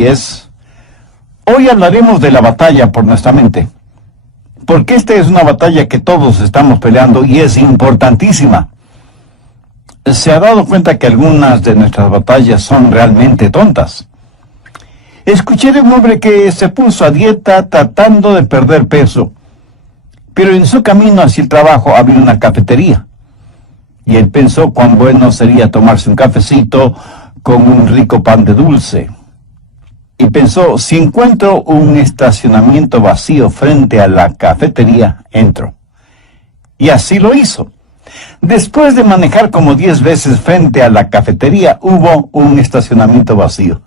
10. Hoy hablaremos de la batalla por nuestra mente, porque esta es una batalla que todos estamos peleando y es importantísima. ¿Se ha dado cuenta que algunas de nuestras batallas son realmente tontas? Escuché de un hombre que se puso a dieta tratando de perder peso, pero en su camino hacia el trabajo había una cafetería, y él pensó cuán bueno sería tomarse un cafecito con un rico pan de dulce. Y pensó, si encuentro un estacionamiento vacío frente a la cafetería, entro. Y así lo hizo. Después de manejar como 10 veces frente a la cafetería, hubo un estacionamiento vacío.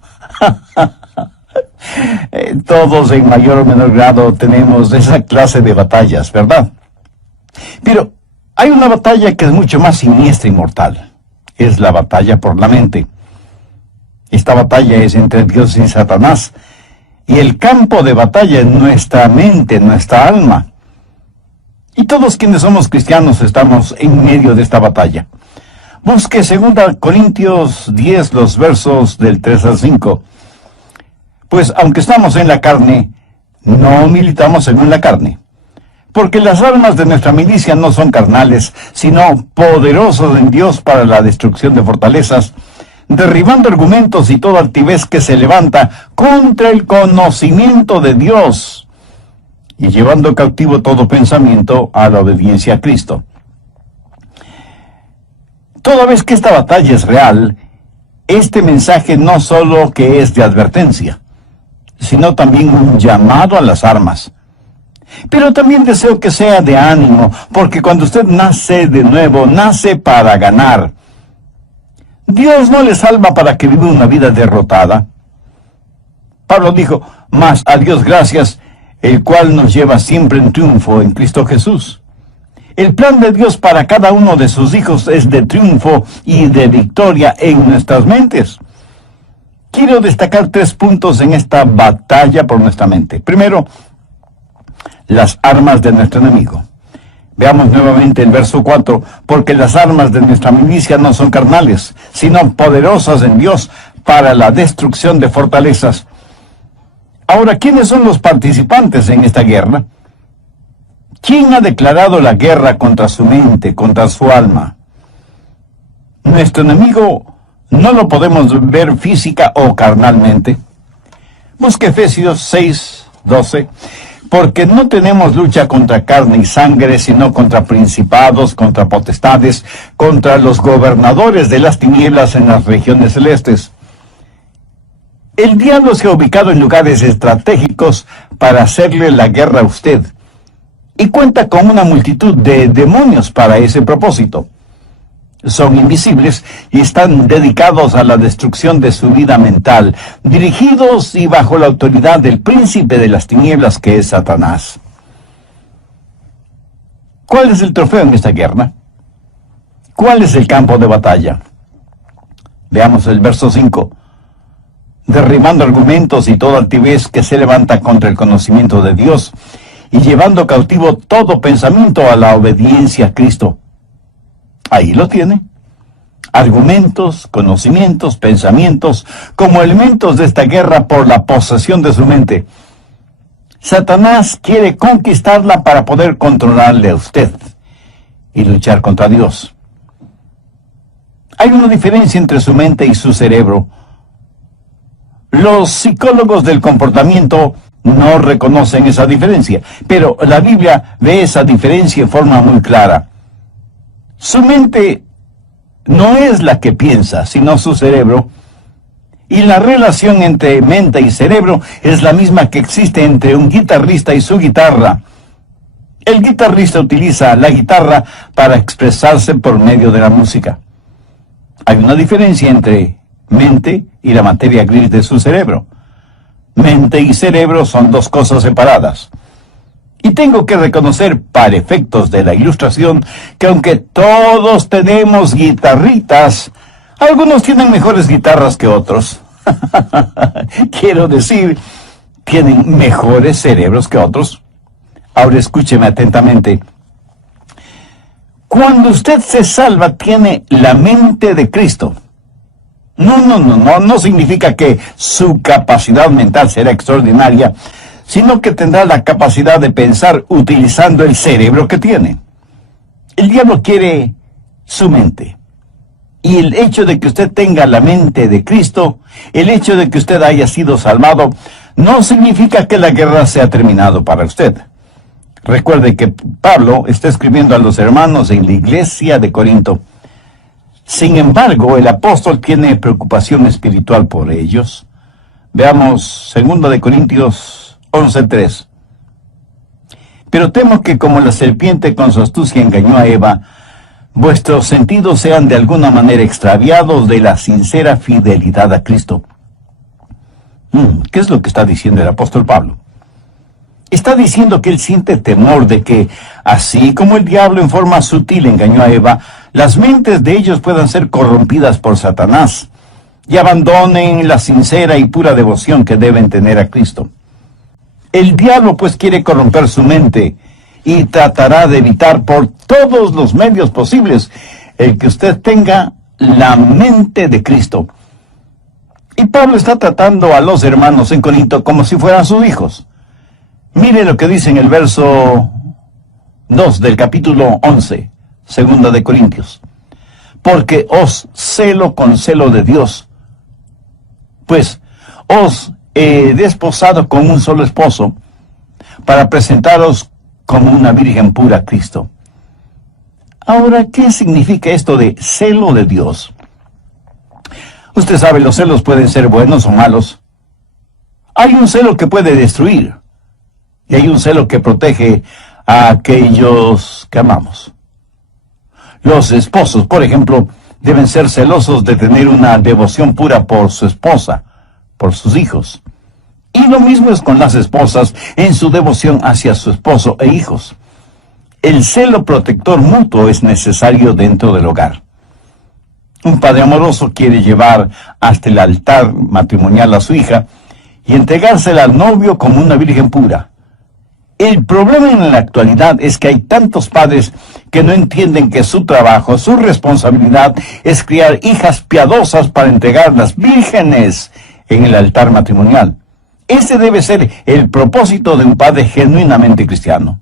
Todos en mayor o menor grado tenemos esa clase de batallas, ¿verdad? Pero hay una batalla que es mucho más siniestra y mortal. Es la batalla por la mente. Esta batalla es entre Dios y Satanás, y el campo de batalla es nuestra mente, nuestra alma. Y todos quienes somos cristianos estamos en medio de esta batalla. Busque 2 Corintios 10, los versos del 3 al 5. Pues aunque estamos en la carne, no militamos según la carne. Porque las armas de nuestra milicia no son carnales, sino poderosos en Dios para la destrucción de fortalezas, derribando argumentos y toda altivez que se levanta contra el conocimiento de Dios, y llevando cautivo todo pensamiento a la obediencia a Cristo. Toda vez que esta batalla es real, este mensaje no solo que es de advertencia, sino también un llamado a las armas. Pero también deseo que sea de ánimo, porque cuando usted nace de nuevo, nace para ganar. Dios no le salva para que viva una vida derrotada. Pablo dijo, mas a Dios gracias, el cual nos lleva siempre en triunfo en Cristo Jesús. El plan de Dios para cada uno de sus hijos es de triunfo y de victoria en nuestras mentes. Quiero destacar 3 puntos en esta batalla por nuestra mente. Primero, las armas de nuestro enemigo. Veamos nuevamente el verso 4, porque las armas de nuestra milicia no son carnales, sino poderosas en Dios para la destrucción de fortalezas. Ahora, ¿quiénes son los participantes en esta guerra? ¿Quién ha declarado la guerra contra su mente, contra su alma? Nuestro enemigo no lo podemos ver física o carnalmente. Busque Efesios 6, 12. Porque no tenemos lucha contra carne y sangre, sino contra principados, contra potestades, contra los gobernadores de las tinieblas en las regiones celestes. El diablo se ha ubicado en lugares estratégicos para hacerle la guerra a usted, y cuenta con una multitud de demonios para ese propósito. Son invisibles y están dedicados a la destrucción de su vida mental, dirigidos y bajo la autoridad del príncipe de las tinieblas que es Satanás. ¿Cuál es el trofeo en esta guerra? ¿Cuál es el campo de batalla? Veamos el verso 5. Derribando argumentos y toda altivez que se levanta contra el conocimiento de Dios, y llevando cautivo todo pensamiento a la obediencia a Cristo. Ahí lo tiene. Argumentos, conocimientos, pensamientos, como elementos de esta guerra por la posesión de su mente. Satanás quiere conquistarla para poder controlarle a usted y luchar contra Dios. Hay una diferencia entre su mente y su cerebro. Los psicólogos del comportamiento no reconocen esa diferencia, pero la Biblia ve esa diferencia en forma muy clara. Su mente no es la que piensa, sino su cerebro. Y la relación entre mente y cerebro es la misma que existe entre un guitarrista y su guitarra. El guitarrista utiliza la guitarra para expresarse por medio de la música. Hay una diferencia entre mente y la materia gris de su cerebro. Mente y cerebro son 2 cosas separadas. Y tengo que reconocer, para efectos de la ilustración, que aunque todos tenemos guitarritas, algunos tienen mejores guitarras que otros. Quiero decir, tienen mejores cerebros que otros. Ahora escúcheme atentamente. Cuando usted se salva, tiene la mente de Cristo. No significa que su capacidad mental será extraordinaria, sino que tendrá la capacidad de pensar utilizando el cerebro que tiene. El diablo quiere su mente. Y el hecho de que usted tenga la mente de Cristo, el hecho de que usted haya sido salvado, no significa que la guerra se ha terminado para usted. Recuerde que Pablo está escribiendo a los hermanos en la iglesia de Corinto. Sin embargo, el apóstol tiene preocupación espiritual por ellos. Veamos 2 Corintios 11:3. Pero temo que como la serpiente con su astucia engañó a Eva, vuestros sentidos sean de alguna manera extraviados de la sincera fidelidad a Cristo. ¿Qué es lo que está diciendo el apóstol Pablo? Está diciendo que él siente temor de que, así como el diablo en forma sutil engañó a Eva, las mentes de ellos puedan ser corrompidas por Satanás y abandonen la sincera y pura devoción que deben tener a Cristo. El diablo pues quiere corromper su mente y tratará de evitar por todos los medios posibles el que usted tenga la mente de Cristo. Y Pablo está tratando a los hermanos en Corinto como si fueran sus hijos. Mire lo que dice en el verso 2 del capítulo 11, 2 Corintios. Porque os celo con celo de Dios, pues os he desposado con un solo esposo, para presentaros como una virgen pura a Cristo. Ahora, ¿qué significa esto de celo de Dios? Usted sabe, los celos pueden ser buenos o malos. Hay un celo que puede destruir, y hay un celo que protege a aquellos que amamos. Los esposos, por ejemplo, deben ser celosos de tener una devoción pura por su esposa, por sus hijos. Y lo mismo es con las esposas en su devoción hacia su esposo e hijos. El celo protector mutuo es necesario dentro del hogar. Un padre amoroso quiere llevar hasta el altar matrimonial a su hija y entregársela al novio como una virgen pura. El problema en la actualidad es que hay tantos padres que no entienden que su trabajo, su responsabilidad es criar hijas piadosas para entregarlas vírgenes en el altar matrimonial. Ese debe ser el propósito de un padre genuinamente cristiano.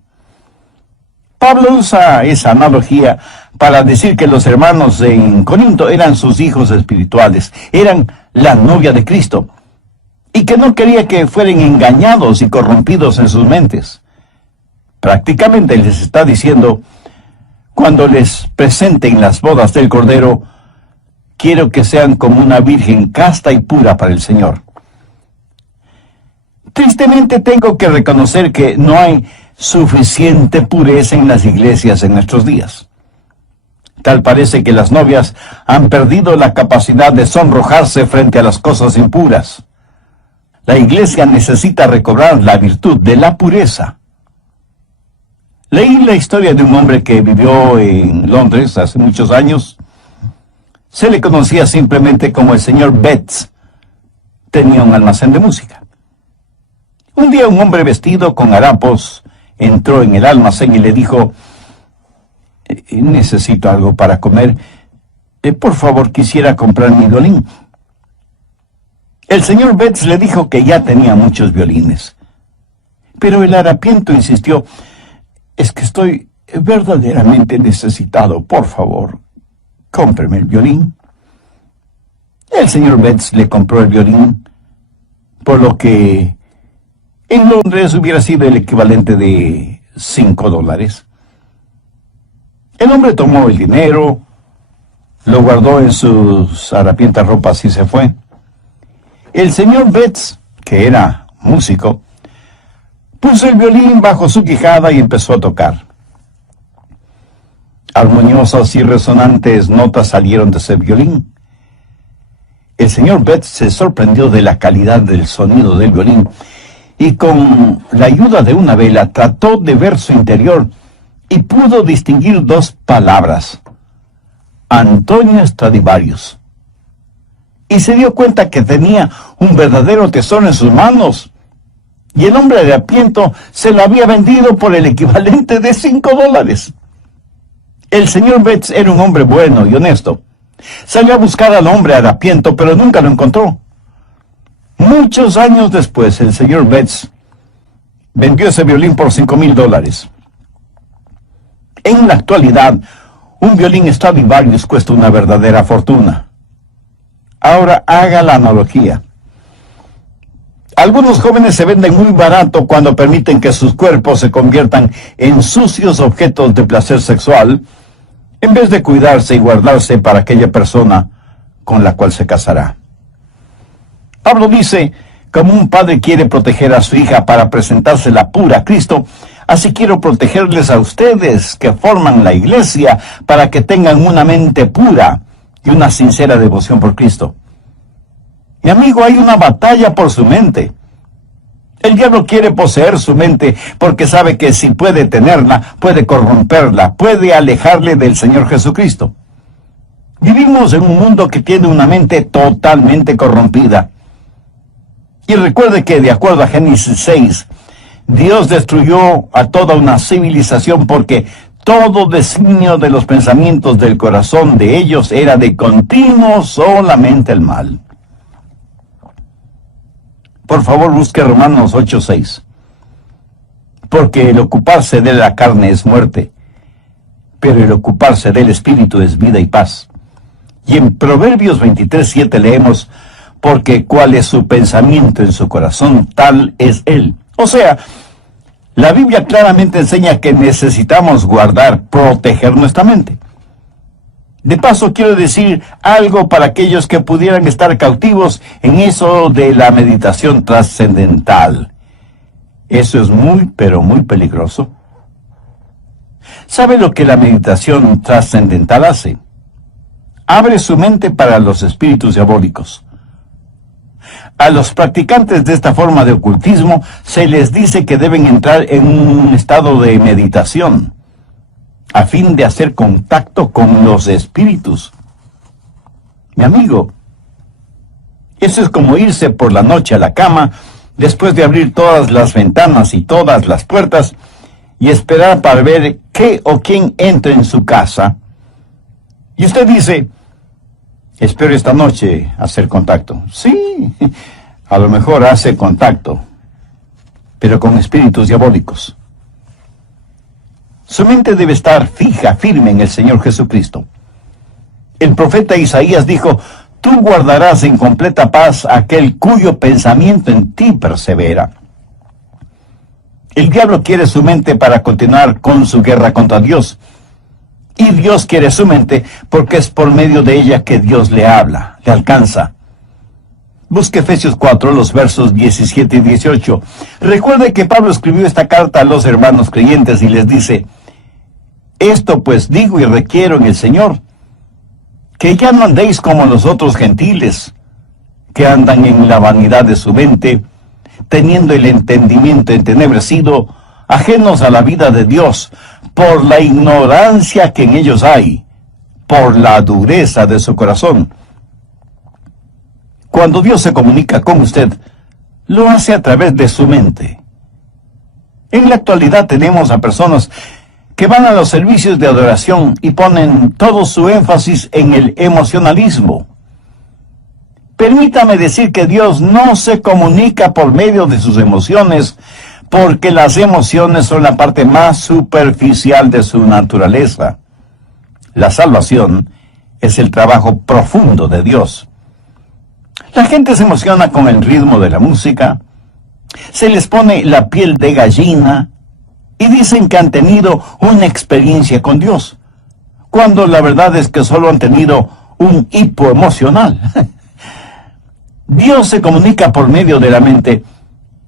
Pablo usa esa analogía para decir que los hermanos en Corinto eran sus hijos espirituales, eran la novia de Cristo, y que no quería que fueran engañados y corrompidos en sus mentes. Prácticamente les está diciendo, cuando les presenten las bodas del Cordero, quiero que sean como una virgen casta y pura para el Señor. Tristemente tengo que reconocer que no hay suficiente pureza en las iglesias en nuestros días. Tal parece que las novias han perdido la capacidad de sonrojarse frente a las cosas impuras. La iglesia necesita recobrar la virtud de la pureza. Leí la historia de un hombre que vivió en Londres hace muchos años. Se le conocía simplemente como el señor Betts. Tenía un almacén de música. Un día un hombre vestido con harapos entró en el almacén y le dijo, necesito algo para comer. Por favor, quisiera comprar mi violín. El señor Betts le dijo que ya tenía muchos violines. Pero el harapiento insistió, es que estoy verdaderamente necesitado. Por favor, cómpreme el violín. El señor Betts le compró el violín, por lo que en Londres hubiera sido el equivalente de $5. El hombre tomó el dinero, lo guardó en sus harapientas ropas y se fue. El señor Betts, que era músico, puso el violín bajo su quijada y empezó a tocar. Armoniosas y resonantes notas salieron de ese violín. El señor Betts se sorprendió de la calidad del sonido del violín y con la ayuda de una vela trató de ver su interior y pudo distinguir dos palabras: Antonio Stradivarius. Y se dio cuenta que tenía un verdadero tesoro en sus manos. Y el hombre de harapiento se lo había vendido por el equivalente de $5. El señor Betts era un hombre bueno y honesto. Salió a buscar al hombre harapiento, pero nunca lo encontró. Muchos años después, el señor Betts vendió ese violín por $5,000. En la actualidad, un violín Stradivarius cuesta una verdadera fortuna. Ahora haga la analogía. Algunos jóvenes se venden muy barato cuando permiten que sus cuerpos se conviertan en sucios objetos de placer sexual, en vez de cuidarse y guardarse para aquella persona con la cual se casará. Pablo dice, como un padre quiere proteger a su hija para presentársela pura a Cristo, así quiero protegerles a ustedes que forman la iglesia para que tengan una mente pura y una sincera devoción por Cristo. Mi amigo, hay una batalla por su mente. El diablo quiere poseer su mente porque sabe que si puede tenerla, puede corromperla, puede alejarle del Señor Jesucristo. Vivimos en un mundo que tiene una mente totalmente corrompida. Y recuerde que, de acuerdo a Génesis 6, Dios destruyó a toda una civilización porque todo designio de los pensamientos del corazón de ellos era de continuo solamente el mal. Por favor, busque Romanos 8:6. Porque el ocuparse de la carne es muerte, pero el ocuparse del Espíritu es vida y paz. Y en Proverbios 23:7 leemos, porque cuál es su pensamiento en su corazón, tal es él. O sea, la Biblia claramente enseña que necesitamos guardar, proteger nuestra mente. De paso, quiero decir algo para aquellos que pudieran estar cautivos en eso de la meditación trascendental. Eso es muy, pero muy peligroso. ¿Sabe lo que la meditación trascendental hace? Abre su mente para los espíritus diabólicos. A los practicantes de esta forma de ocultismo se les dice que deben entrar en un estado de meditación a fin de hacer contacto con los espíritus. Mi amigo, eso es como irse por la noche a la cama después de abrir todas las ventanas y todas las puertas y esperar para ver qué o quién entra en su casa. Y usted dice, espero esta noche hacer contacto. Sí, a lo mejor hace contacto, pero con espíritus diabólicos. Su mente debe estar fija, firme en el Señor Jesucristo. El profeta Isaías dijo, tú guardarás en completa paz aquel cuyo pensamiento en ti persevera. El diablo quiere su mente para continuar con su guerra contra Dios. Y Dios quiere su mente porque es por medio de ella que Dios le habla, le alcanza. Busque Efesios 4, los versos 17 y 18. Recuerde que Pablo escribió esta carta a los hermanos creyentes y les dice, esto pues digo y requiero en el Señor, que ya no andéis como los otros gentiles, que andan en la vanidad de su mente, teniendo el entendimiento entenebrecido, ajenos a la vida de Dios, por la ignorancia que en ellos hay, por la dureza de su corazón. Cuando Dios se comunica con usted, lo hace a través de su mente. En la actualidad tenemos a personas que van a los servicios de adoración y ponen todo su énfasis en el emocionalismo. Permítame decir que Dios no se comunica por medio de sus emociones, porque las emociones son la parte más superficial de su naturaleza. La salvación es el trabajo profundo de Dios. La gente se emociona con el ritmo de la música, se les pone la piel de gallina y dicen que han tenido una experiencia con Dios, cuando la verdad es que solo han tenido un hipo emocional. Dios se comunica por medio de la mente,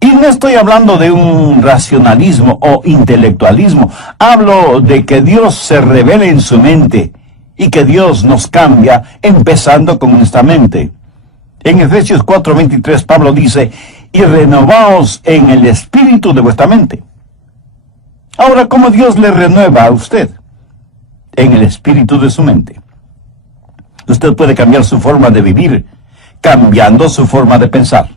y no estoy hablando de un racionalismo o intelectualismo, hablo de que Dios se revela en su mente, y que Dios nos cambia, empezando con nuestra mente. En Efesios 4:23 Pablo dice, y renovaos en el espíritu de vuestra mente. Ahora, ¿cómo Dios le renueva a usted? En el espíritu de su mente. Usted puede cambiar su forma de vivir, cambiando su forma de pensar.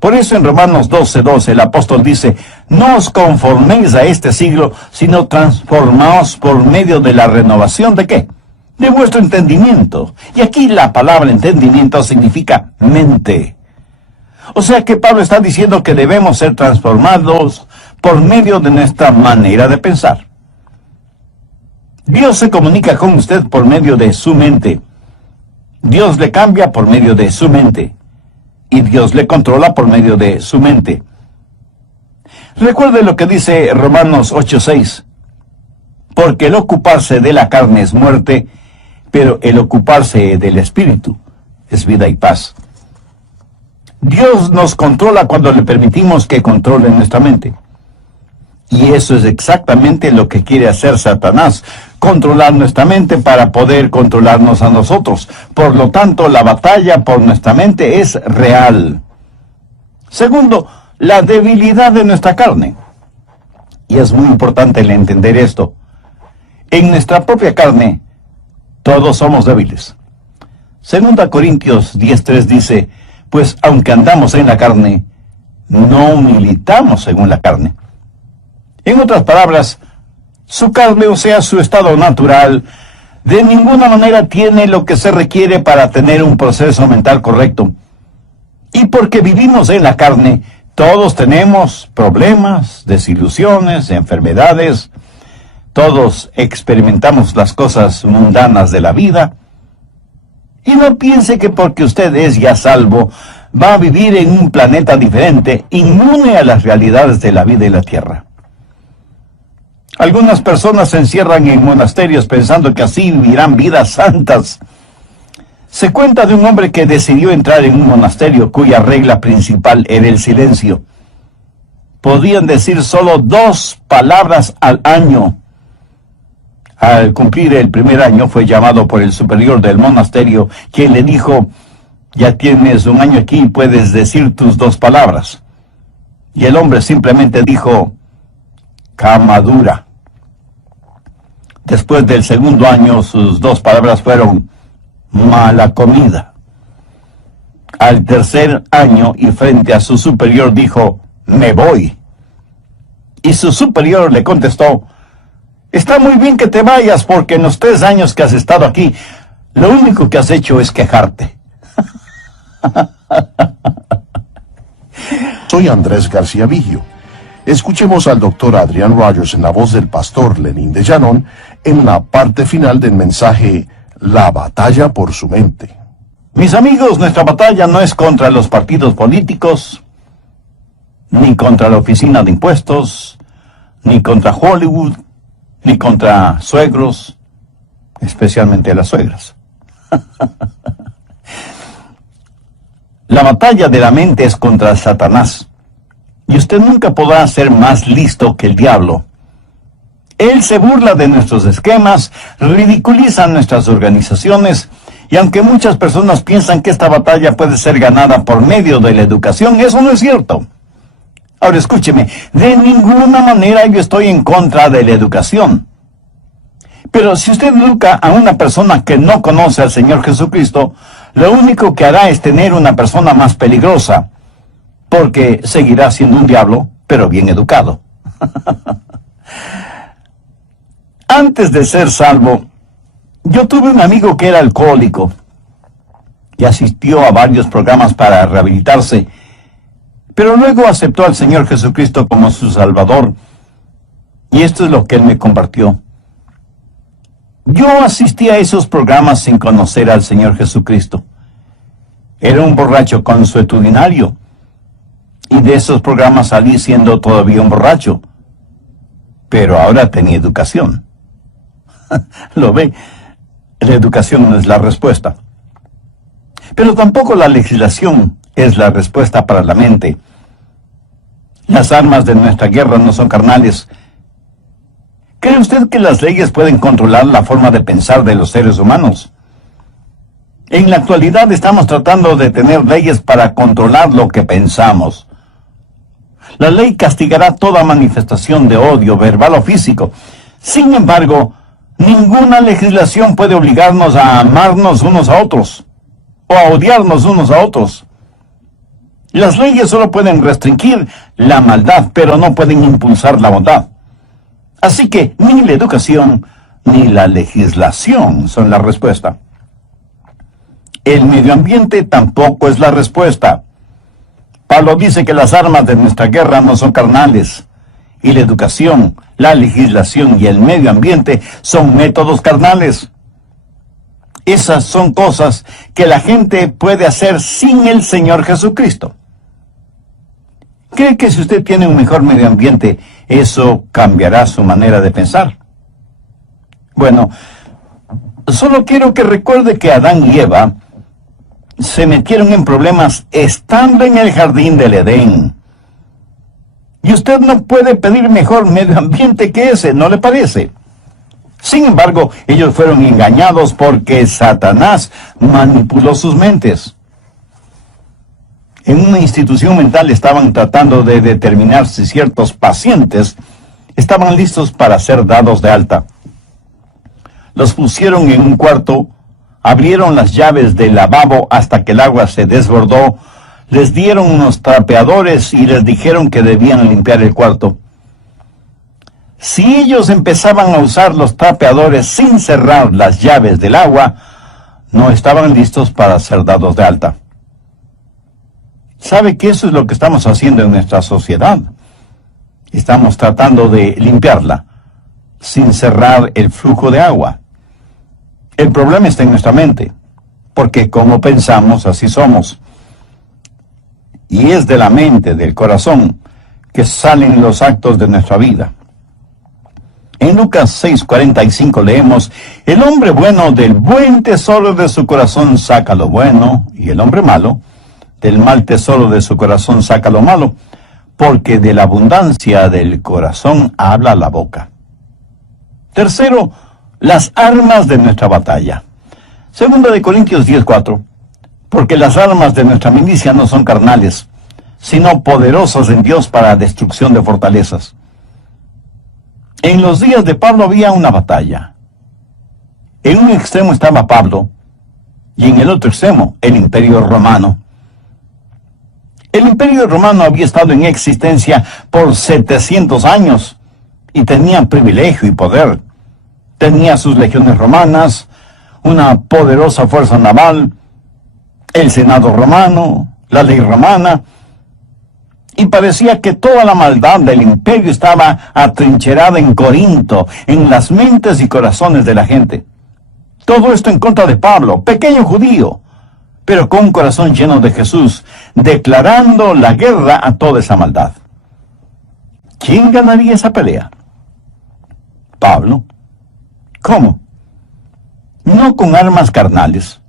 Por eso en Romanos 12:12 el apóstol dice, no os conforméis a este siglo, sino transformaos por medio de la renovación ¿de qué? de vuestro entendimiento. Y aquí la palabra entendimiento significa mente. O sea que Pablo está diciendo que debemos ser transformados por medio de nuestra manera de pensar. Dios se comunica con usted por medio de su mente. Dios le cambia por medio de su mente. Y Dios le controla por medio de su mente. Recuerde lo que dice Romanos 8:6. Porque el ocuparse de la carne es muerte, pero el ocuparse del Espíritu es vida y paz. Dios nos controla cuando le permitimos que controle nuestra mente. Y eso es exactamente lo que quiere hacer Satanás, controlar nuestra mente para poder controlarnos a nosotros. Por lo tanto, la batalla por nuestra mente es real. Segundo, la debilidad de nuestra carne. Y es muy importante el entender esto. En nuestra propia carne, todos somos débiles. 2 Corintios 10:3 dice, pues aunque andamos en la carne, no militamos según la carne. En otras palabras, su carne, o sea, su estado natural, de ninguna manera tiene lo que se requiere para tener un proceso mental correcto. Y porque vivimos en la carne, todos tenemos problemas, desilusiones, enfermedades. Todos experimentamos las cosas mundanas de la vida. Y no piense que porque usted es ya salvo, va a vivir en un planeta diferente, inmune a las realidades de la vida y la tierra. Algunas personas se encierran en monasterios pensando que así vivirán vidas santas. Se cuenta de un hombre que decidió entrar en un monasterio cuya regla principal era el silencio. Podían decir solo 2 palabras al año. Al cumplir el primer año fue llamado por el superior del monasterio, quien le dijo, ya tienes un año aquí y puedes decir tus 2 palabras. Y el hombre simplemente dijo, cama dura. Después del segundo año, sus 2 palabras fueron, mala comida. Al tercer año, y frente a su superior, dijo, me voy. Y su superior le contestó, está muy bien que te vayas, porque en los 3 años que has estado aquí, lo único que has hecho es quejarte. Soy Andrés García Vigio. Escuchemos al doctor Adrian Rogers en la voz del pastor Lenín de Llanón en la parte final del mensaje La batalla por su mente. Mis amigos, nuestra batalla no es contra los partidos políticos, ni contra la oficina de impuestos, ni contra Hollywood, ni contra suegros, especialmente las suegras. La batalla de la mente es contra Satanás. Y usted nunca podrá ser más listo que el diablo. Él se burla de nuestros esquemas, ridiculiza nuestras organizaciones, y aunque muchas personas piensan que esta batalla puede ser ganada por medio de la educación, eso no es cierto. Ahora escúcheme, de ninguna manera yo estoy en contra de la educación. Pero si usted educa a una persona que no conoce al Señor Jesucristo, lo único que hará es tener una persona más peligrosa, porque seguirá siendo un diablo, pero bien educado. Antes de ser salvo, yo tuve un amigo que era alcohólico y asistió a varios programas para rehabilitarse, pero luego aceptó al Señor Jesucristo como su Salvador, y esto es lo que él me compartió. Yo asistí a esos programas sin conocer al Señor Jesucristo. Era un borracho consuetudinario, y de esos programas salí siendo todavía un borracho, pero ahora tenía educación. Lo ve, la educación no es la respuesta. Pero tampoco la legislación es la respuesta para la mente. Las armas de nuestra guerra no son carnales. ¿Cree usted que las leyes pueden controlar la forma de pensar de los seres humanos? En la actualidad estamos tratando de tener leyes para controlar lo que pensamos. La ley castigará toda manifestación de odio, verbal o físico. Sin embargo, ninguna legislación puede obligarnos a amarnos unos a otros, o a odiarnos unos a otros. Las leyes solo pueden restringir la maldad, pero no pueden impulsar la bondad. Así que ni la educación, ni la legislación son la respuesta. El medio ambiente tampoco es la respuesta. Pablo dice que las armas de nuestra guerra no son carnales, y la educación, la legislación y el medio ambiente son métodos carnales. Esas son cosas que la gente puede hacer sin el Señor Jesucristo. ¿Cree que si usted tiene un mejor medio ambiente, eso cambiará su manera de pensar? Bueno, solo quiero que recuerde que Adán y Eva se metieron en problemas estando en el jardín del Edén. Y usted no puede pedir mejor medio ambiente que ese, ¿no le parece? Sin embargo, ellos fueron engañados porque Satanás manipuló sus mentes. En una institución mental estaban tratando de determinar si ciertos pacientes estaban listos para ser dados de alta. Los pusieron en un cuarto, abrieron las llaves del lavabo hasta que el agua se desbordó, les dieron unos trapeadores y les dijeron que debían limpiar el cuarto. Si ellos empezaban a usar los trapeadores sin cerrar las llaves del agua, no estaban listos para ser dados de alta. ¿Sabe que eso es lo que estamos haciendo en nuestra sociedad? Estamos tratando de limpiarla sin cerrar el flujo de agua. El problema está en nuestra mente, porque como pensamos, así somos. Y es de la mente, del corazón, que salen los actos de nuestra vida. En Lucas 6:45 leemos: el hombre bueno del buen tesoro de su corazón saca lo bueno, y el hombre malo del mal tesoro de su corazón saca lo malo, porque de la abundancia del corazón habla la boca. Tercero, las armas de nuestra batalla. Segunda de Corintios 10:4, porque las armas de nuestra milicia no son carnales, sino poderosas en Dios para destrucción de fortalezas. En los días de Pablo había una batalla. En un extremo estaba Pablo, y en el otro extremo el Imperio Romano. El Imperio Romano había estado en existencia por 700 años, y tenía privilegio y poder. Tenía sus legiones romanas, una poderosa fuerza naval, el Senado romano, la ley romana, y parecía que toda la maldad del imperio estaba atrincherada en Corinto, en las mentes y corazones de la gente. Todo esto en contra de Pablo, pequeño judío, pero con un corazón lleno de Jesús, declarando la guerra a toda esa maldad. ¿Quién ganaría esa pelea? Pablo. ¿Cómo? No con armas carnales.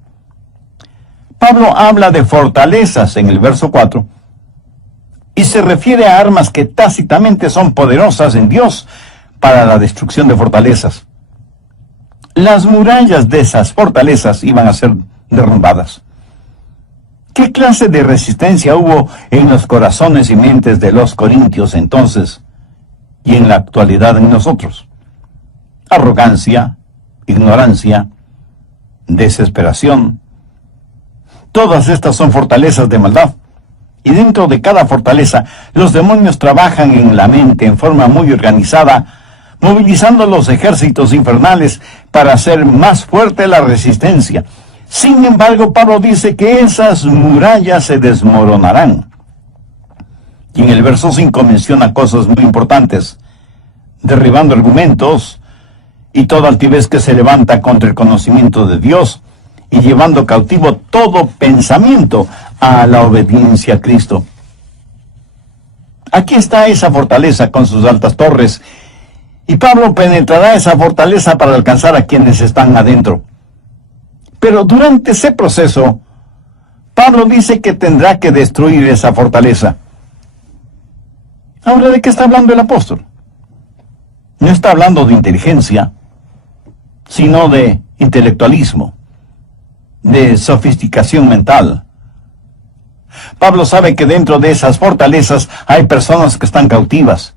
Pablo habla de fortalezas en el verso 4, y se refiere a armas que tácitamente son poderosas en Dios para la destrucción de fortalezas. Las murallas de esas fortalezas iban a ser derrumbadas. ¿Qué clase de resistencia hubo en los corazones y mentes de los corintios entonces y en la actualidad en nosotros? Arrogancia, ignorancia, desesperación. Todas estas son fortalezas de maldad. Y dentro de cada fortaleza, los demonios trabajan en la mente en forma muy organizada, movilizando los ejércitos infernales para hacer más fuerte la resistencia. Sin embargo, Pablo dice que esas murallas se desmoronarán. Y en el verso 5 menciona cosas muy importantes: derribando argumentos y toda altivez que se levanta contra el conocimiento de Dios, y llevando cautivo todo pensamiento a la obediencia a Cristo. Aquí está esa fortaleza con sus altas torres, y Pablo penetrará esa fortaleza para alcanzar a quienes están adentro. Pero durante ese proceso, Pablo dice que tendrá que destruir esa fortaleza. Ahora, ¿de qué está hablando el apóstol? No está hablando de inteligencia, sino de intelectualismo, de sofisticación mental. Pablo sabe que dentro de esas fortalezas hay personas que están cautivas.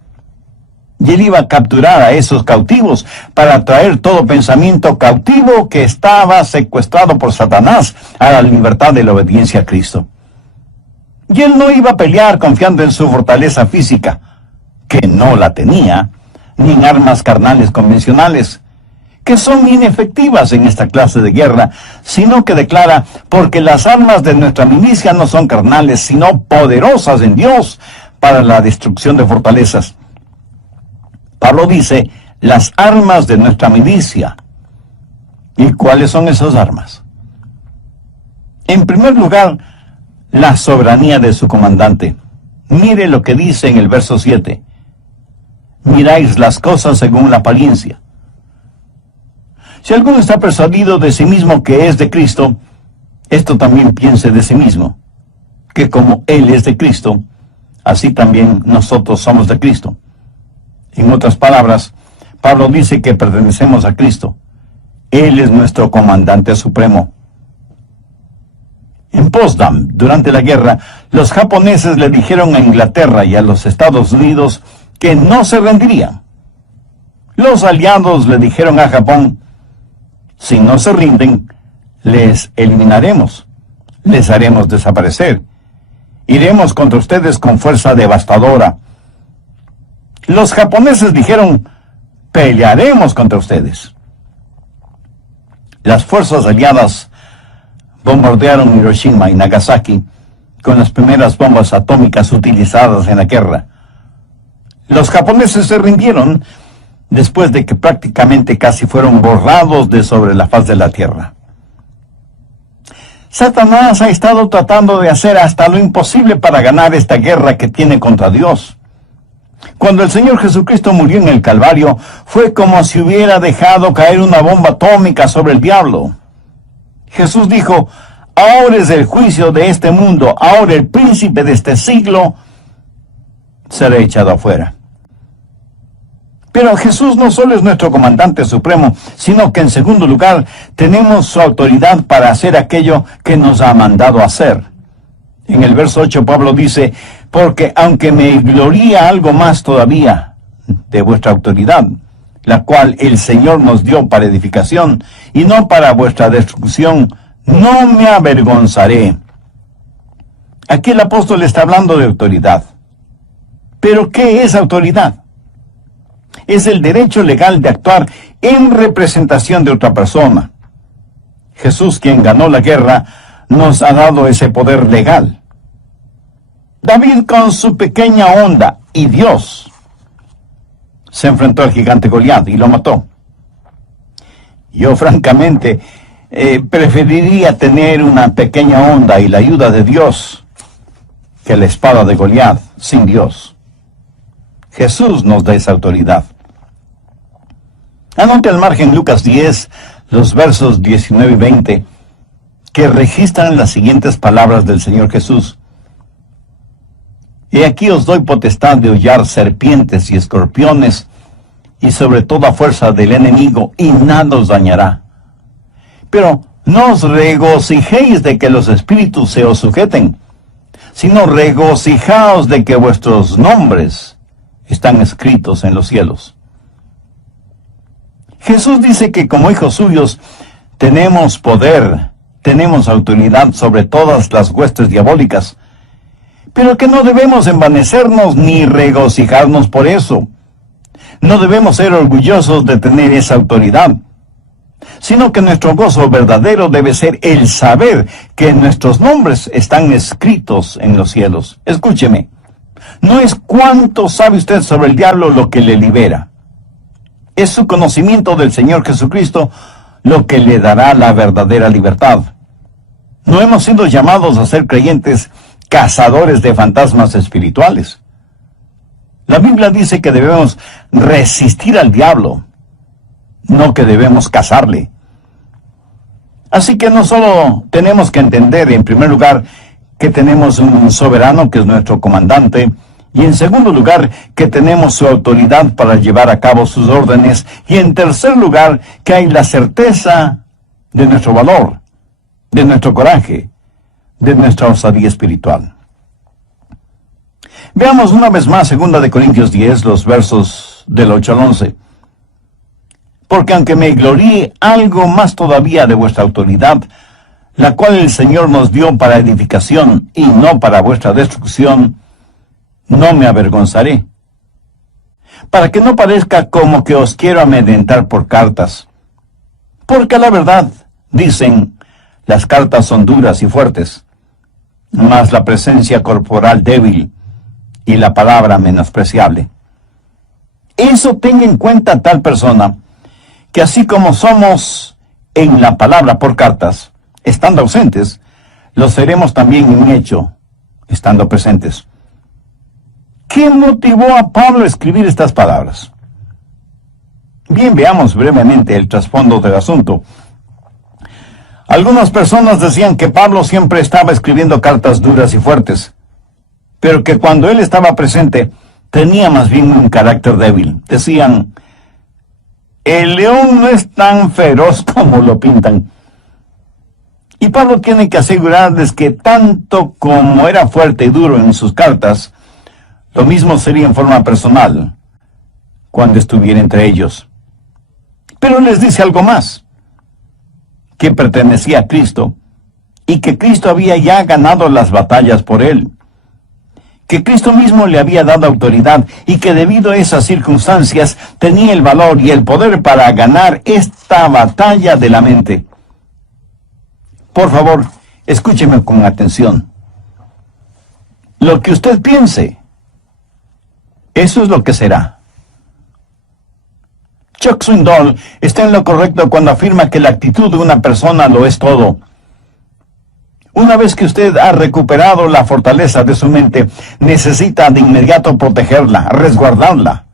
Y él iba a capturar a esos cautivos para traer todo pensamiento cautivo que estaba secuestrado por Satanás a la libertad de la obediencia a Cristo. Y él no iba a pelear confiando en su fortaleza física, que no la tenía, ni en armas carnales convencionales, que son inefectivas en esta clase de guerra, sino que declara, porque las armas de nuestra milicia no son carnales, sino poderosas en Dios para la destrucción de fortalezas. Pablo dice, las armas de nuestra milicia. ¿Y cuáles son esas armas? En primer lugar, la soberanía de su comandante. Mire lo que dice en el verso 7. Miráis las cosas según la apariencia. Si alguno está persuadido de sí mismo que es de Cristo, esto también piense de sí mismo, que como Él es de Cristo, así también nosotros somos de Cristo. En otras palabras, Pablo dice que pertenecemos a Cristo. Él es nuestro comandante supremo. En Potsdam, durante la guerra, los japoneses le dijeron a Inglaterra y a los Estados Unidos que no se rendirían. Los aliados le dijeron a Japón, si no se rinden, les eliminaremos, les haremos desaparecer, iremos contra ustedes con fuerza devastadora. Los japoneses dijeron, pelearemos contra ustedes. Las fuerzas aliadas bombardearon Hiroshima y Nagasaki con las primeras bombas atómicas utilizadas en la guerra. Los japoneses se rindieron después de que prácticamente casi fueron borrados de sobre la faz de la tierra. Satanás ha estado tratando de hacer hasta lo imposible para ganar esta guerra que tiene contra Dios. Cuando el Señor Jesucristo murió en el Calvario, fue como si hubiera dejado caer una bomba atómica sobre el diablo. Jesús dijo, ahora es el juicio de este mundo, ahora el príncipe de este siglo será echado afuera. Pero Jesús no solo es nuestro comandante supremo, sino que en segundo lugar tenemos su autoridad para hacer aquello que nos ha mandado hacer. En el verso 8 Pablo dice, porque aunque me gloría algo más todavía de vuestra autoridad, la cual el Señor nos dio para edificación y no para vuestra destrucción, no me avergonzaré. Aquí el apóstol está hablando de autoridad. ¿Pero qué es autoridad? Es el derecho legal de actuar en representación de otra persona. Jesús, quien ganó la guerra, nos ha dado ese poder legal. David con su pequeña onda y Dios se enfrentó al gigante Goliat y lo mató. Yo francamente preferiría tener una pequeña onda y la ayuda de Dios que la espada de Goliat sin Dios. Jesús nos da esa autoridad. Anote al margen Lucas 10, los versos 19 y 20, que registran las siguientes palabras del Señor Jesús. He aquí os doy potestad de hollar serpientes y escorpiones, y sobre toda fuerza del enemigo, y nada os dañará. Pero no os regocijéis de que los espíritus se os sujeten, sino regocijaos de que vuestros nombres están escritos en los cielos. Jesús dice que como hijos suyos tenemos poder, tenemos autoridad sobre todas las huestes diabólicas, pero que no debemos envanecernos ni regocijarnos por eso. No debemos ser orgullosos de tener esa autoridad, sino que nuestro gozo verdadero debe ser el saber que nuestros nombres están escritos en los cielos. Escúcheme, no es cuánto sabe usted sobre el diablo lo que le libera. Es su conocimiento del Señor Jesucristo lo que le dará la verdadera libertad. No hemos sido llamados a ser creyentes cazadores de fantasmas espirituales. La Biblia dice que debemos resistir al diablo, no que debemos cazarle. Así que no solo tenemos que entender, en primer lugar, que tenemos un soberano que es nuestro comandante, y en segundo lugar, que tenemos su autoridad para llevar a cabo sus órdenes, y en tercer lugar, que hay la certeza de nuestro valor, de nuestro coraje, de nuestra osadía espiritual. Veamos una vez más 2 Corintios 10, los versos del 8 al 11. Porque aunque me gloríe algo más todavía de vuestra autoridad, la cual el Señor nos dio para edificación y no para vuestra destrucción, no me avergonzaré. Para que no parezca como que os quiero amedrentar por cartas, Porque a la verdad, dicen, las cartas son duras y fuertes, mas la presencia corporal débil y la palabra menospreciable. Eso tenga en cuenta tal persona, que así como somos en la palabra por cartas, estando ausentes, lo seremos también en hecho, estando presentes. ¿Qué motivó a Pablo a escribir estas palabras? Bien, veamos brevemente el trasfondo del asunto. Algunas personas decían que Pablo siempre estaba escribiendo cartas duras y fuertes, pero que cuando él estaba presente tenía más bien un carácter débil. Decían, el león no es tan feroz como lo pintan. Y Pablo tiene que asegurarles que tanto como era fuerte y duro en sus cartas, lo mismo sería en forma personal cuando estuviera entre ellos. Pero les dice algo más, que pertenecía a Cristo y que Cristo había ya ganado las batallas por él, que Cristo mismo le había dado autoridad y que debido a esas circunstancias tenía el valor y el poder para ganar esta batalla de la mente. Por favor, escúcheme con atención. Lo que usted piense, eso es lo que será. Chuck Swindoll está en lo correcto cuando afirma que la actitud de una persona lo es todo. Una vez que usted ha recuperado la fortaleza de su mente, necesita de inmediato protegerla, resguardarla.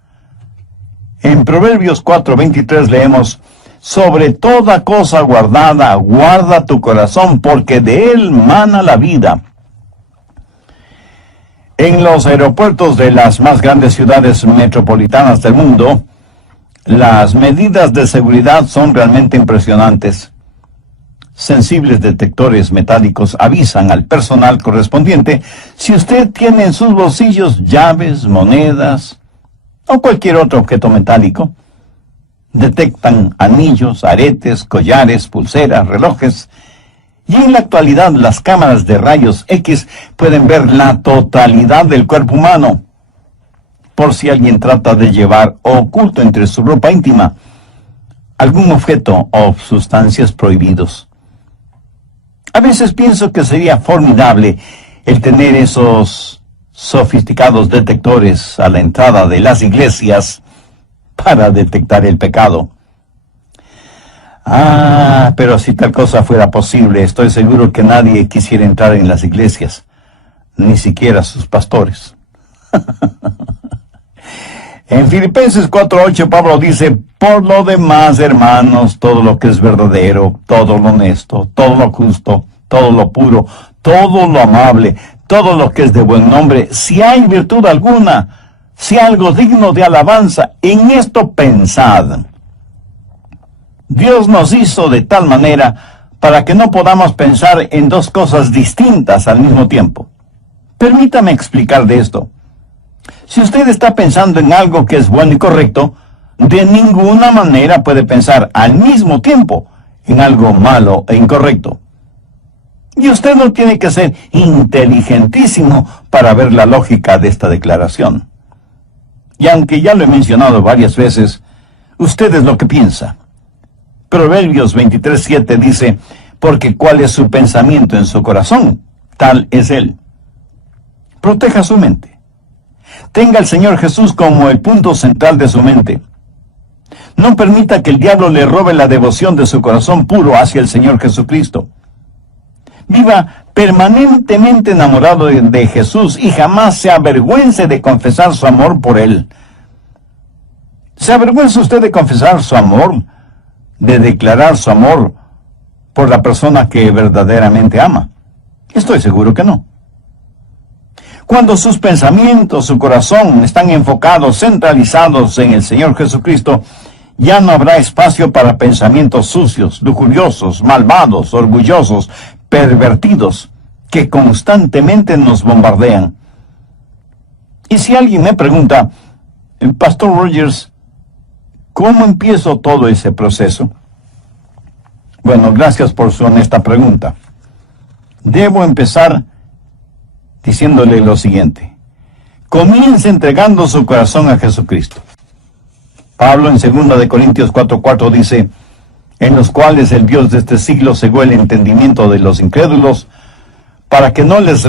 En Proverbios 4:23 leemos, sobre toda cosa guardada, guarda tu corazón, porque de él mana la vida. En los aeropuertos de las más grandes ciudades metropolitanas del mundo, las medidas de seguridad son realmente impresionantes. Sensibles detectores metálicos avisan al personal correspondiente si usted tiene en sus bolsillos llaves, monedas o cualquier otro objeto metálico. Detectan anillos, aretes, collares, pulseras, relojes. Y en la actualidad las cámaras de rayos X pueden ver la totalidad del cuerpo humano, por si alguien trata de llevar oculto entre su ropa íntima algún objeto o sustancias prohibidos. A veces pienso que sería formidable el tener esos sofisticados detectores a la entrada de las iglesias para detectar el pecado. Pero si tal cosa fuera posible, estoy seguro que nadie quisiera entrar en las iglesias, ni siquiera sus pastores. En Filipenses 4:8 Pablo dice, por lo demás, hermanos, todo lo que es verdadero, todo lo honesto, todo lo justo, todo lo puro, todo lo amable, todo lo que es de buen nombre, si hay virtud alguna, si algo digno de alabanza, en esto pensad. Dios nos hizo de tal manera para que no podamos pensar en dos cosas distintas al mismo tiempo. Permítame explicar de esto. Si usted está pensando en algo que es bueno y correcto, de ninguna manera puede pensar al mismo tiempo en algo malo e incorrecto. Y usted no tiene que ser inteligentísimo para ver la lógica de esta declaración. Y aunque ya lo he mencionado varias veces, usted es lo que piensa. Proverbios 23:7 dice, porque cuál es su pensamiento en su corazón, tal es él. Proteja su mente. Tenga al Señor Jesús como el punto central de su mente. No permita que el diablo le robe la devoción de su corazón puro hacia el Señor Jesucristo. Viva permanentemente enamorado de Jesús y jamás se avergüence de confesar su amor por Él. ¿Se avergüenza usted de confesar su amor, de declarar su amor por la persona que verdaderamente ama? Estoy seguro que no. Cuando sus pensamientos, su corazón están enfocados, centralizados en el Señor Jesucristo, ya no habrá espacio para pensamientos sucios, lujuriosos, malvados, orgullosos, pervertidos, que constantemente nos bombardean. Y si alguien me pregunta, Pastor Rogers, ¿cómo empiezo todo ese proceso? Bueno, gracias por su honesta pregunta. Debo empezar diciéndole lo siguiente. Comience entregando su corazón a Jesucristo. Pablo en 2 Corintios 4:4 dice, en los cuales el Dios de este siglo cegó el entendimiento de los incrédulos, para que no les